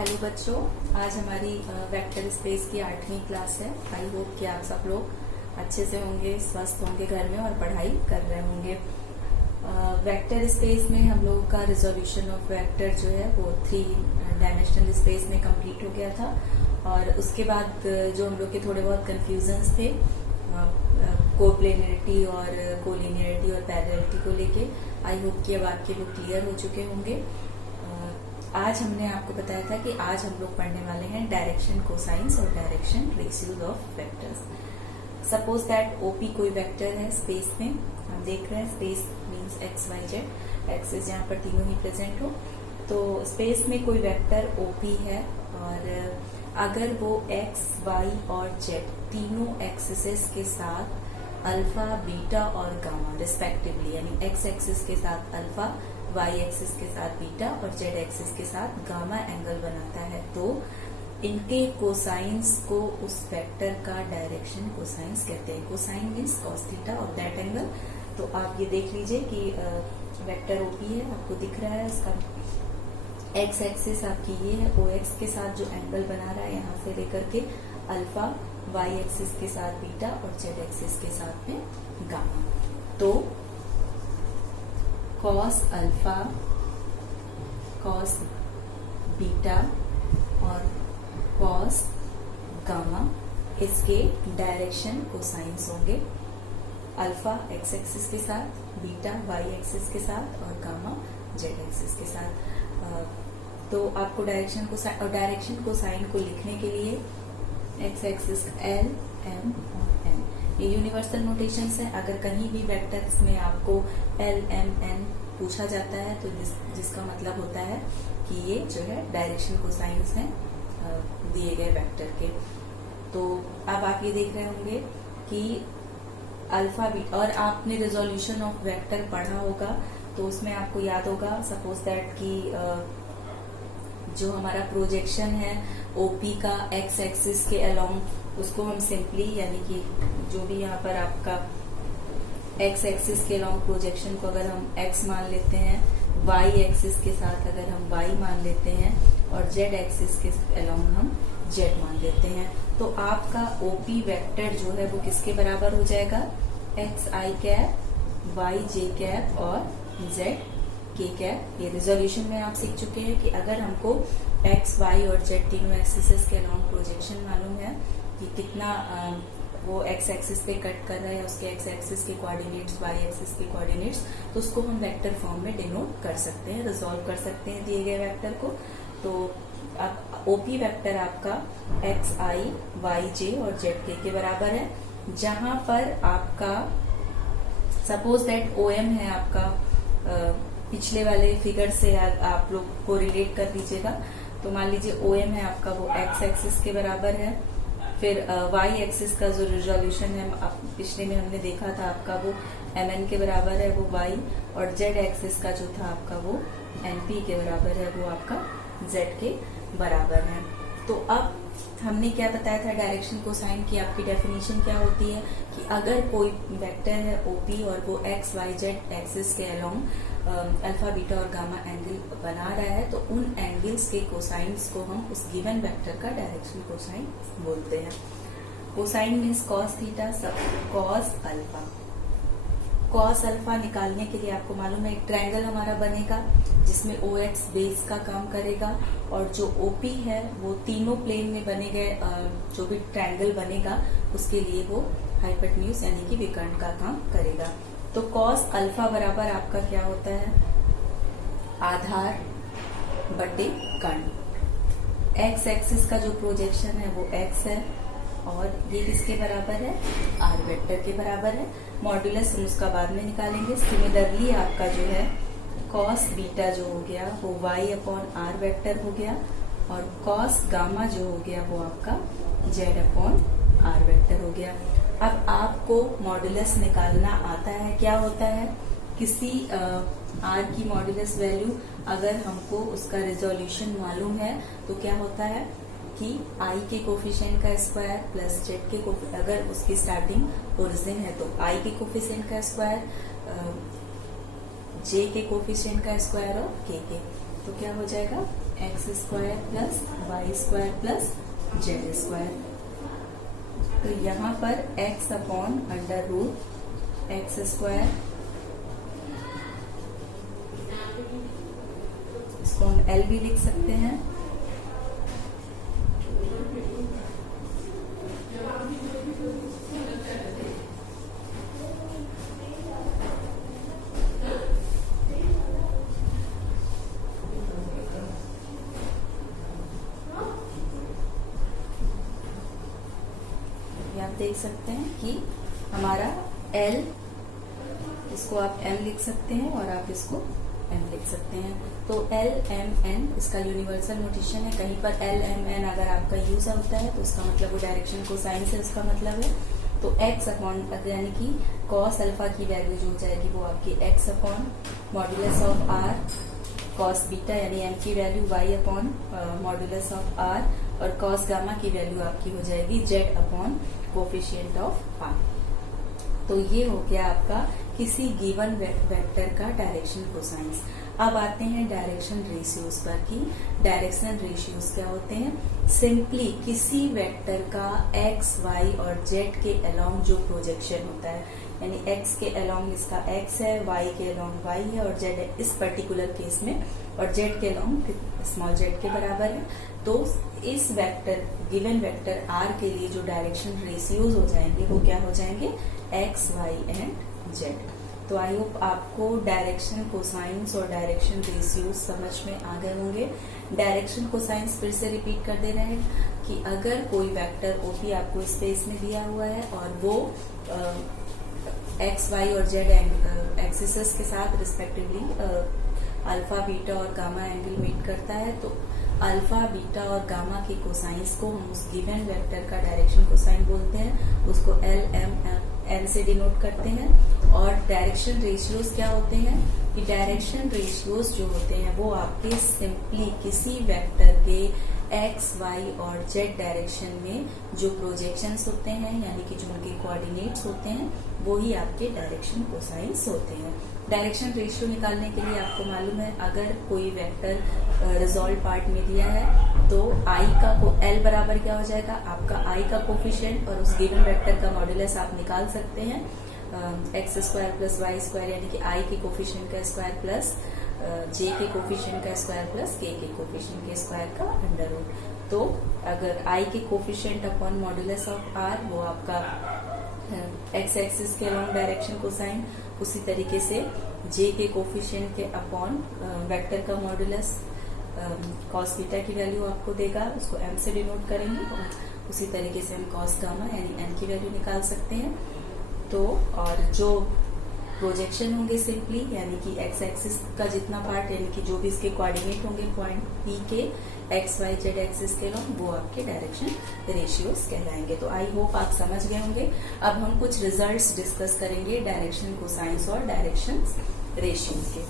Hello बच्चों, आज हमारी वेक्टर स्पेस की 8वीं क्लास है। आई होप कि आप सब लोग अच्छे से होंगे, स्वस्थ होंगे घर में और पढ़ाई कर रहे होंगे। वेक्टर स्पेस में हम लोगों का रिजोल्यूशन ऑफ वेक्टर जो है वो 3 डायमेंशनल स्पेस में कंप्लीट हो गया था। और उसके बाद जो हम लोग के थोड़े बहुत कंफ्यूजन्स थे कोप्लेनरिटी और कोलिनियरिटी और पैरेललिटी को लेके, आई होप कि अब आपके वो क्लियर हो चुके होंगे। आज हमने आपको बताया था कि आज हम लोग पढ़ने वाले हैं डायरेक्शन कोसाइंस और direction ratios of vectors. Suppose that OP कोई वेक्टर है स्पेस में, हम देख रहे हैं space means X Y Z, axis जहाँ पर तीनों ही प्रेजेंट हो। तो स्पेस में कोई वेक्टर ओपी है और अगर वो एक्स वाई और जेड तीनों एक्सिस के साथ अल्फा बीटा और गामा रिस्पेक्टिवली, यानी एक्स एक्सिस के साथ अल्फा, वाई एक्सिस के साथ बीटा और जेड एक्सिस के साथ गामा एंगल बनाता है, तो इनके कोसाइंस को उस वेक्टर का डायरेक्शन कोसाइंस कहते हैं। कोसाइन मीन्स कॉस थीटा और दैट एंगल। तो आप ये देख लीजिए कि वेक्टर ओपी है, आपको दिख रहा है, इसका एक्स एक्सिस आपकी ये है, ओ एक्स के साथ जो एंगल बना रहा है यहाँ से लेकर के अल्फा, वाई एक्सिस के साथ बीटा और जेड एक्सिस के साथ में गामा। तो कॉस अल्फा, कॉस बीटा और कॉस गामा इसके डायरेक्शन कोसाइंस होंगे। अल्फा एक्स एक्सिस के साथ, बीटा वाई एक्सिस के साथ और गामा जेड एक्सिस के साथ। तो आपको डायरेक्शन कोसाइन को लिखने के लिए एक्स एक्सिस एल, एम और एन, ये यूनिवर्सल नोटेशंस है। अगर कहीं भी वेक्टर्स में आपको एल, एम, एन पूछा जाता है तो जिसका मतलब होता है कि ये जो है डायरेक्शन कोसाइंस हैं दिए गए वेक्टर के। तो अब आप ये देख रहे होंगे कि अल्फा बीटा, और आपने रिजोल्यूशन ऑफ वेक्टर पढ़ा होगा तो उसमें आपको याद होगा सपोज दैट कि जो हमारा प्रोजेक्शन है ओपी का एक्स एक्सिस के अलोंग, उसको हम सिंपली, यानी कि जो भी यहाँ पर आपका एक्स एक्सिस के अलोंग प्रोजेक्शन को अगर हम एक्स मान लेते हैं, वाई एक्सिस के साथ अगर हम वाई मान लेते हैं और जेड एक्सिस के अलोंग हम जेड मान लेते हैं, तो आपका ओपी वेक्टर जो है वो किसके बराबर हो जाएगा? एक्स आई कैप, वाई जे कैप और जेड के कैप। ये रिजोल्यूशन में आप सीख चुके हैं कि अगर हमको एक्स, वाई और जेड तीनों एक्सिस के अलोंग प्रोजेक्शन मालूम है कि कितना वो एक्स एक्सिस पे कट कर रहा है, उसके एक्स एक्सिस के कोऑर्डिनेट्स, वाई एक्सिस के कोऑर्डिनेट्स, तो उसको हम वेक्टर फॉर्म में डिनोट कर सकते हैं, रिजोल्व कर सकते हैं दिए गए वेक्टर को। तो अब ओपी वेक्टर आपका एक्स आई, वाई जे और जेड के बराबर है, जहां पर आपका सपोज दैट ओ एम है आपका, पिछले वाले फिगर से आप लोग को रिलेट कर दीजिएगा। तो मान लीजिए ओ एम है आपका वो एक्स एक्सिस के बराबर है, फिर वाई एक्सिस का जो रिजोल्यूशन है पिछले में हमने देखा था आपका वो एम एन के बराबर है वो वाई, और जेड एक्सिस का जो था आपका वो एन पी के बराबर है वो आपका जेड के बराबर है। तो अब हमने क्या बताया था डायरेक्शन कोसाइन की, आपकी डेफिनेशन क्या होती है कि अगर कोई वेक्टर है ओपी और वो एक्स वाई जेड एक्सिस के अलोंग अल्फा बीटा और गामा एंगल बना रहा है, तो उन एंगल्स के कोसाइंस को हम उस गिवन वेक्टर का डायरेक्शन कोसाइन बोलते हैं। कोसाइन मीन्स कॉस थीटा सब कॉस अल्फा। कॉस अल्फा निकालने के लिए आपको मालूम है एक ट्रायंगल हमारा बनेगा जिसमें ओ एक्स बेस का काम करेगा, और जो ओपी है वो तीनों प्लेन में बने गए जो भी ट्रायंगल बनेगा उसके लिए वो हाइपोटेन्यूज यानी कि विकर्ण का काम करेगा। तो कॉस अल्फा बराबर आपका क्या होता है? आधार बटे कर्ण। एक्स एक्सिस का जो प्रोजेक्शन है वो एक्स है और ये किसके बराबर है? आर वेक्टर के बराबर है। मॉड्यूलस हम उसका बाद में निकालेंगे। सिमिलरली आपका जो है कॉस बीटा जो हो गया वो वाई अपॉन आर वेक्टर हो गया, और कॉस गामा जो हो गया वो आपका जेड अपॉन आर वेक्टर हो गया। अब आपको मॉड्यूलस निकालना आता है, क्या होता है? किसी आर की मॉड्यूलस वैल्यू अगर हमको उसका रिजोल्यूशन मालूम है तो क्या होता है कि आई के कोफिशिएंट का स्क्वायर प्लस जेड के, अगर उसकी स्टार्टिंग ओरिजिन है तो आई के कोफिशिएंट का स्क्वायर, जे के कोफिशिएंट का स्क्वायर और के, तो क्या हो जाएगा X square plus Y square plus Z square. तो यहाँ पर x upon under root X square, इसको हम L भी लिख सकते हैं, आप देख सकते हैं कि हमारा L, इसको आप M लिख सकते हैं और आप इसको M लिख सकते हैं। तो L M N इसका यूनिवर्सल नोटेशन है। कहीं पर L M N अगर आपका यूज होता है तो इसका मतलब वो डायरेक्शन कोसाइन से उसका मतलब है। तो x अपॉन यानी कि cos अल्फा की वैल्यू जो हो जाएगी वो आपकी x upon modulus of r cos beta यानी m की value y upon modulus of r और cos गामा की वैल्यू आपकी हो जाएगी z upon coefficient of r। तो ये हो गया आपका किसी गिवन वेक्टर का डायरेक्शन कोसाइंस। अब आते हैं डायरेक्शन रेशियोज पर कि डायरेक्शन रेशियोज क्या होते हैं। सिंपली किसी वेक्टर का x, y और z के अलोंग जो प्रोजेक्शन होता है, यानी x के अलोंग इसका x है, y के अलोंग y है और z इस पर्टिकुलर केस में और z के अलोंग स्मॉल z के बराबर है। तो इस वेक्टर गिवन वेक्टर r के लिए जो डायरेक्शन रेशियोज हो जाएंगे वो क्या हो जाएंगे, x, y एंड z। तो आई होप आपको डायरेक्शन कोसाइंस और डायरेक्शन रेशियोज समझ में आ गए होंगे। डायरेक्शन कोसाइंस फिर से रिपीट कर दे रहे हैं कि अगर कोई वेक्टर OP आपको स्पेस में दिया हुआ है और वो x, y और z एक्सिस के साथ रिस्पेक्टिवली अल्फा, बीटा और गामा एंगल मीट करता है, तो अल्फा, बीटा और गामा के कोसाइंस को हम उस गिवन वेक्टर का डायरेक्शन कोसाइन बोलते हैं। उसको L M N से डिनोट करते हैं। और डायरेक्शन रेशियोज क्या होते हैं कि डायरेक्शन रेशियोज जो होते हैं वो आपके सिंपली किसी वेक्टर के x, y और z डायरेक्शन में जो प्रोजेक्शंस होते हैं यानी कि जो उनके कोऑर्डिनेट्स होते हैं वो ही आपके डायरेक्शन कोसाइंस होते हैं। डायरेक्शन रेशियो निकालने के लिए आपको मालूम है, अगर कोई वेक्टर रिजॉल्व पार्ट में दिया है तो i का L बराबर क्या हो जाएगा, आपका i का कोफिशिएंट और उस गिवन वेक्टर का मॉड्यूलस आप निकाल सकते हैं X square plus Y square यानी कि i के कोफिशिएंट का स्क्वायर प्लस j के कोफिशिएंट का स्क्वायर प्लस k के कोफिशिएंट के स्क्वायर का अंडर रूट। तो अगर i के coefficient upon modulus of r वो आपका x एक्सिस के अलोंग डायरेक्शन कोसाइन, उसी तरीके से j के कोफिशिएंट के अपॉन वेक्टर का मॉड्यूलस cos बीटा की वैल्यू आपको देगा, उसको m से डिनोट करेंगे और उसी तरीके से हम cos गामा यानी n की वैल्यू निकाल सकते हैं। तो और जो प्रोजेक्शन होंगे सिंपली यानी कि x एक्सिस का जितना पार्ट यानी कि जो भी इसके कोऑर्डिनेट होंगे पॉइंट P के x, y, z एक्सिस के लोग वो आपके डायरेक्शन रेशियोज कहलाएंगे। तो आई होप आप समझ गए होंगे। अब हम कुछ रिजल्ट्स डिस्कस करेंगे डायरेक्शन कोसाइंस और डायरेक्शन रेशियोज के।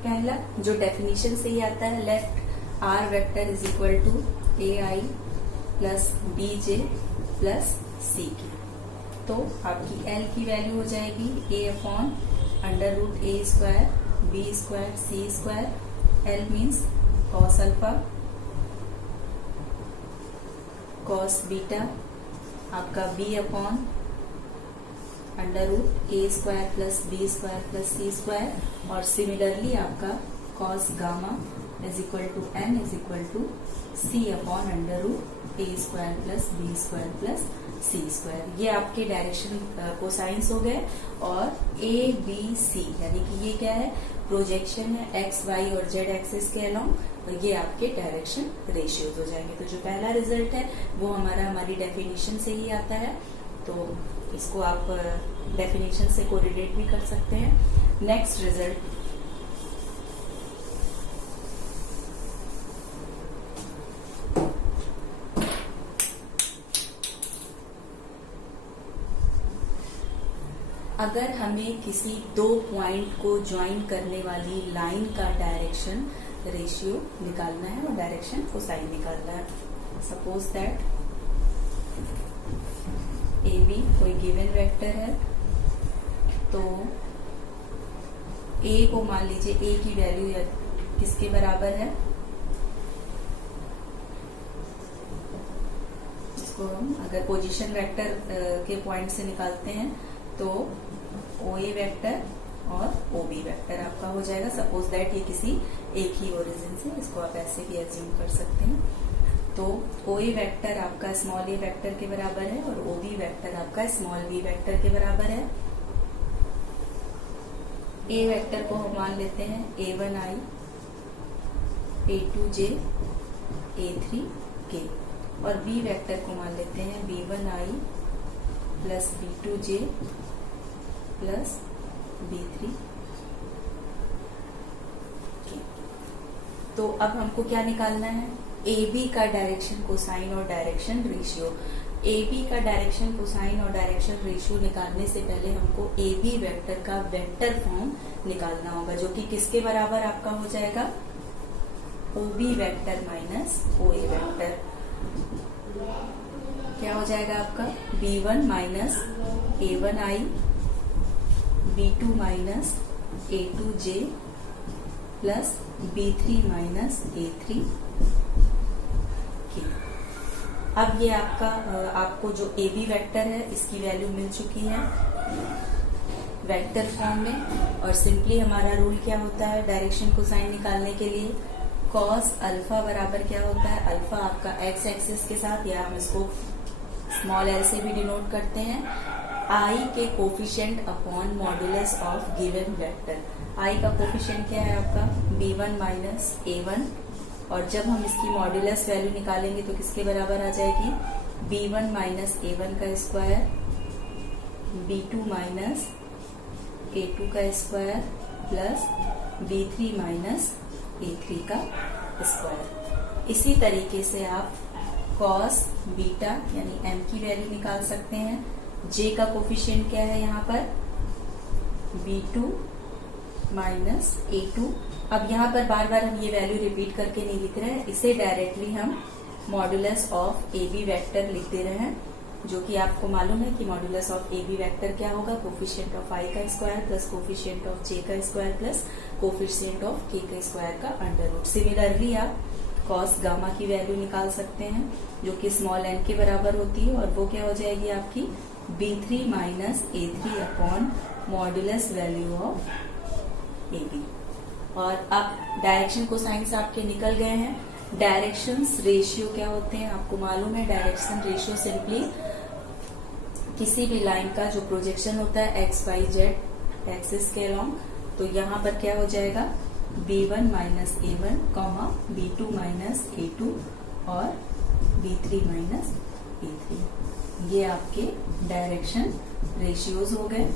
पहला जो डेफिनेशन से ही आता है, left R vector is equal to AI plus BJ plus CK। तो आपकी L की वैल्यू हो जाएगी A upon under root A square B square C square. L means cos alpha, cos beta, आपका B upon under root A square plus B square plus C square. और similarly आपका cos gamma is equal to N is equal to C upon under root A square plus B square plus C square. ये आपके direction cosines हो गए। और A B C यानी कि ये क्या है, प्रोजेक्शन है x, y और z एक्सिस के अलोंग और ये आपके डायरेक्शन रेशियोज हो जाएंगे। तो जो पहला रिजल्ट है वो हमारी डेफिनेशन से ही आता है, तो इसको आप डेफिनेशन से कोरिलेट भी कर सकते हैं। नेक्स्ट रिजल्ट, अगर हमें किसी दो पॉइंट को ज्वाइन करने वाली लाइन का डायरेक्शन रेशियो निकालना है और डायरेक्शन कोसाइन निकालना है। सपोज दैट ए बी कोई गिवन वेक्टर है, तो ए को मान लीजिए ए की वैल्यू किसके बराबर है, इसको हम अगर पोजीशन वेक्टर के पॉइंट से निकालते हैं तो ओ ए वेक्टर और ओ बी वेक्टर आपका हो जाएगा। सपोज दैट ये किसी एक ही ओरिजिन से, इसको आप ऐसे भी एज्यूम कर सकते हैं। तो ओ ए वेक्टर आपका स्मॉल ए वेक्टर के बराबर है और ओ बी वेक्टर आपका स्मॉल बी वेक्टर के बराबर है। ए वेक्टर को हम मान लेते हैं A1i, A2j, A3k और बी वेक्टर को मान लेते हैं B1i plus B2j plus B3k। तो अब हमको क्या निकालना है, AB का डायरेक्शन कोसाइन और डायरेक्शन रेशियो। AB का डायरेक्शन कोसाइन और डायरेक्शन रेशियो निकालने से पहले हमको AB वेक्टर का वेक्टर फॉर्म निकालना होगा, जो कि किसके बराबर आपका हो जाएगा, OB vector minus OA vector. क्या हो जाएगा आपका, B1 minus A1i, B2 minus A2j plus B3 minus A3k। अब ये आपको जो AB वेक्टर है इसकी वैल्यू मिल चुकी है वेक्टर फॉर्म में। और सिंपली हमारा रूल क्या होता है डायरेक्शन कोसाइन निकालने के लिए, कॉस अल्फा बराबर क्या होता है, अल्फा आपका एक्स एक्सिस के साथ, या हम इसको स्मॉल एल से भी डिनोट करते हैं, आई के coefficient upon modulus of given vector. I का कोफिशिएंट क्या है आपका, B1 माइनस A1, और जब हम इसकी मॉडुलस वैल्यू निकालेंगे तो किसके बराबर आ जाएगी, B1 माइनस A1 का स्क्वायर, B2 माइनस A2 का square plus B3 minus A3 का स्क्वायर। इसी तरीके से आप कॉस बीटा यानी m की वैल्यू निकाल सकते हैं। j का कोफिशिएंट क्या है यहाँ पर, B2 माइनस A2। अब यहाँ पर बार बार हम ये वैल्यू रिपीट करके नहीं लिख रहे हैं, इसे डायरेक्टली हम मॉडुलस ऑफ AB वेक्टर लिख दे रहे हैं, जो कि आपको मालूम है कि मॉडुलस ऑफ AB वेक्टर क्या होगा, कोफिशिएंट ऑफ I का square plus coefficient of J का square plus coefficient of K का स्क्वायर का अंडर रूट। सिमिलरली आप कॉस गामा की वैल्यू निकाल सकते हैं, जो कि स्मॉल n के बराबर होती है, और वो क्या हो जाएगी आपकी B3 minus A3 upon modulus value of AB। और अब डायरेक्शन कोसाइंस आपके निकल गए हैं। डायरेक्शंस रेशियो क्या होते हैं आपको मालूम है, डायरेक्शन रेशियो सिंपली किसी भी लाइन का जो प्रोजेक्शन होता है एक्स वाई जेड एक्सिस के अलोंग, तो यहाँ पर क्या हो जाएगा, B1 minus A1 comma B2 minus A2 और B3 माइनस A3। ये आपके डायरेक्शन रेशियोज हो गए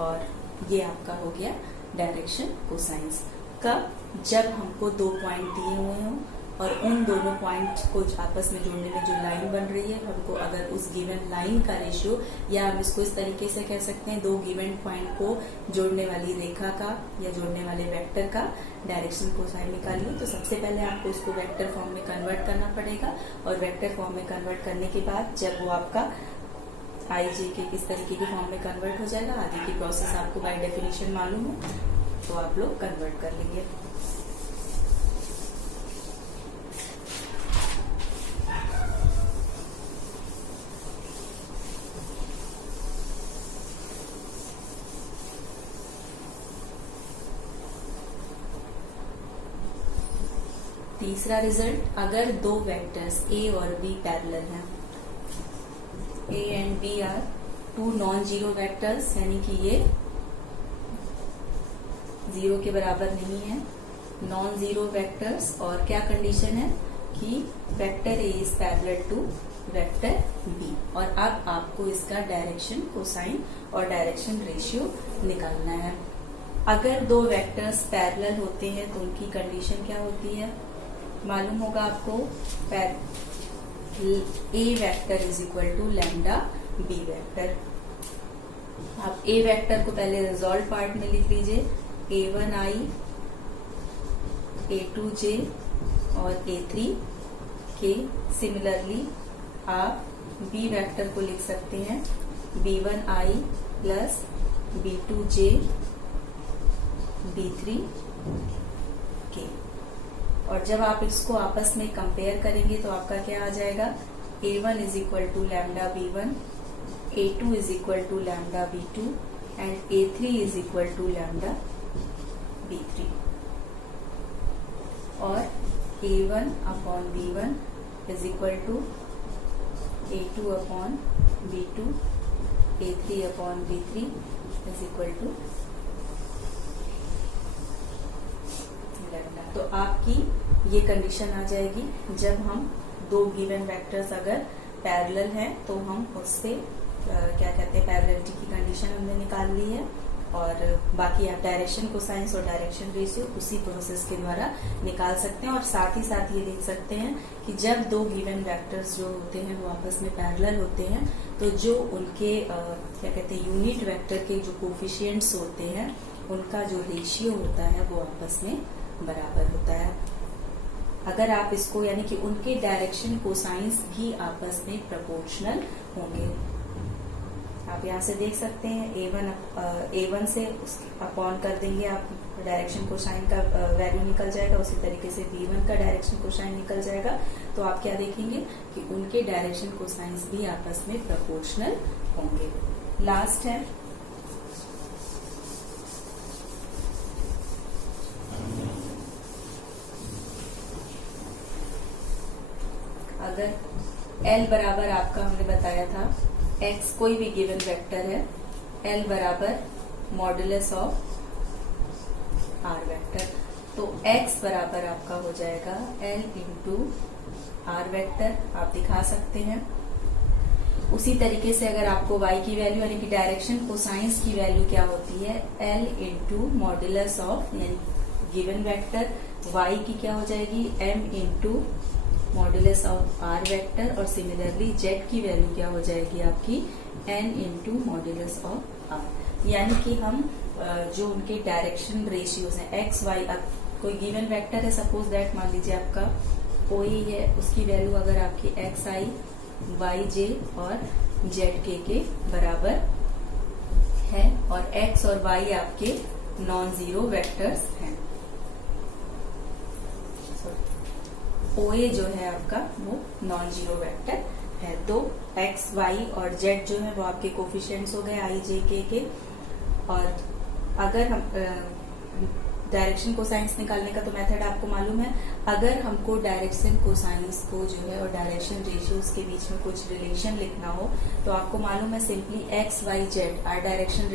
और ये आपका हो गया डायरेक्शन कोसाइंस। कब, जब हमको दो पॉइंट दिए हुए हों और उन दोनों पॉइंट को आपस में जोड़ने में जो लाइन बन रही है, हमको अगर उस गिवन लाइन का रेशियो, या हम इसको इस तरीके से कह सकते हैं, दो गिवन पॉइंट को जोड़ने वाली रेखा का या जोड़ने वाले वेक्टर का डायरेक्शन कोसाइन निकालिए, तो सबसे पहले आपको इसको वेक्टर फॉर्म में कन्वर्ट करना पड़ेगा। और वेक्टर फॉर्म में कन्वर्ट करने के बाद जब वो आपका आई जे के किस तरीके के फॉर्म में कन्वर्ट हो जाएगा, आगे की प्रोसेस आपको बाय डेफिनेशन मालूम है, तो आप लोग कन्वर्ट कर लेंगे। तीसरा रिजल्ट, अगर दो वेक्टर्स A और B पैरेलल हैं, A and B are two non zero vectors, यानी कि ये जीरो के बराबर नहीं है, नॉन जीरो वेक्टर्स और क्या कंडीशन है कि vector A is parallel to vector B. और अब आपको इसका डायरेक्शन, कोसाइन और डायरेक्शन रेशियो निकालना है। अगर दो वेक्टर्स पैरेलल होते हैं तो उनकी कंडीशन क्या होती है, मालूम होगा आपको। A vector is equal to lambda B vector. आप ए वेक्टर को पहले रिजॉल्व पार्ट में लिख लीजिए, a1i, a2j और a3k। सिमिलरली आप बी वेक्टर को लिख सकते हैं b1i प्लस b2j b3k। और जब आप इसको आपस में कंपेयर करेंगे तो आपका क्या आ जाएगा, a1 is equal to lambda b1, a2 is equal to lambda b2 and a3 is equal to lambda b3। और a1 upon b1 is equal to a2 upon b2, a3 upon b3 is equal to lambda. तो आपकी ये condition आ जाएगी जब हम दो given vectors अगर parallel हैं तो हम उससे क्या कहते हैं, पैरेललिटी की कंडीशन हमने निकाल ली है। और बाकी आप डायरेक्शन कोसाइंस और डायरेक्शन रेशियो उसी प्रोसेस के द्वारा निकाल सकते हैं। और साथ ही साथ ये देख सकते हैं कि जब दो गिवन वेक्टर्स जो होते हैं वो आपस में पैरेलल होते हैं तो जो उनके क्या कहते हैं, यूनिट वेक्टर के जो कोफिशिएंट्स होते हैं उनका जो रेशियो होता है वो आपस में बराबर होता है। अगर आप इसको यानी कि उनके डायरेक्शन कोसाइंस भी आपस में प्रोपोर्शनल होंगे। आप यहाँ से देख सकते हैं a1 से अपॉन कर देंगे आप, डायरेक्शन कोसाइन का वैल्यू निकल जाएगा। उसी तरीके से b1 का डायरेक्शन कोसाइन निकल जाएगा। तो आप क्या देखेंगे कि उनके डायरेक्शन कोसाइंस भी आपस में प्रोपोर्शनल होंगे। लास्ट है अगर L बराबर आपका हमने बताया था x कोई भी गिवन वेक्टर है, L बराबर मॉडुलस ऑफ R वेक्टर। तो x बराबर आपका हो जाएगा L इंटू R वेक्टर, आप दिखा सकते हैं। उसी तरीके से अगर आपको y की वैल्यू यानी कि डायरेक्शन कोसाइंस की वैल्यू क्या होती है, L इंटू मॉडुलस ऑफ यानी गिवन वेक्टर, y की क्या हो जाएगी m into modulus of r vector. और सिमिलरली z की वैल्यू क्या हो जाएगी आपकी n into modulus of r। यानी कि हम जो उनके डायरेक्शन रेशियोज हैं x y, अब कोई गिवन वेक्टर है सपोज दैट, मान लीजिए आपका कोई है, उसकी वैल्यू अगर आपकी xi yj और zk के बराबर है और x और y आपके नॉन जीरो वेक्टर्स हैं। OA जो है आपका वो नॉन जीरो वेक्टर है। तो x, y और z जो है वो आपके कोफिशिएंट्स हो गए i, j, k के। और अगर हम डायरेक्शन कोसाइंस निकालने का तो मेथड आपको मालूम है। अगर हमको डायरेक्शन कोसाइंस को जो है और डायरेक्शन रेशियोज के बीच में कुछ रिलेशन लिखना हो तो आपको मालूम है simply x, y, z are direction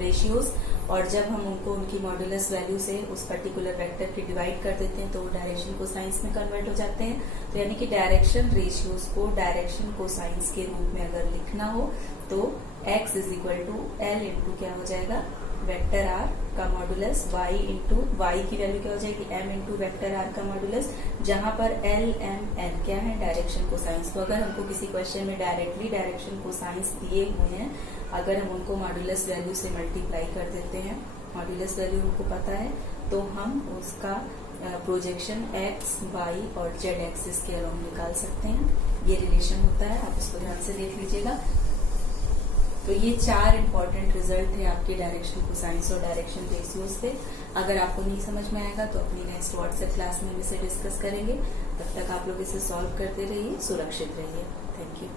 ratios. और जब हम उनको उनकी मॉडुलस वैल्यू से उस पर्टिकुलर वेक्टर की डिवाइड कर देते हैं तो वो डायरेक्शन कोसाइंस में कन्वर्ट हो जाते हैं। तो यानी कि डायरेक्शन रेशियोज को डायरेक्शन कोसाइंस के रूप में अगर लिखना हो तो x is equal to L into क्या हो जाएगा वेक्टर r का मॉडुलस, y इंटू y की वैल्यू क्या हो जाएगी m इंटू वेक्टर r का मॉडुलस, जहां पर L, M, N क्या है डायरेक्शन कोसाइंस। तो अगर हमको किसी क्वेश्चन में डायरेक्टली डायरेक्शन कोसाइंस दिए हुए हैं, अगर हम उनको मॉडुलस वैल्यू से मल्टीप्लाई कर देते हैं, मॉडुलस वैल्यू हमको पता है, तो हम उसका प्रोजेक्शन x, y और z एक्सिस के अलोंग निकाल सकते हैं। ये रिलेशन होता है, आप इसको ध्यान से देख लीजिएगा। तो ये 4 इंपॉर्टेंट रिजल्ट थे आपके डायरेक्शन कोसाइंस और डायरेक्शन रेशियोज से। अगर आपको नहीं समझ में आएगा तो अपनी नेक्स्ट व्हाट्सएप क्लास में इसे डिस्कस करेंगे। तब तक आप लोग इसे सॉल्व करते रहिए, सुरक्षित रहिए। Thank you.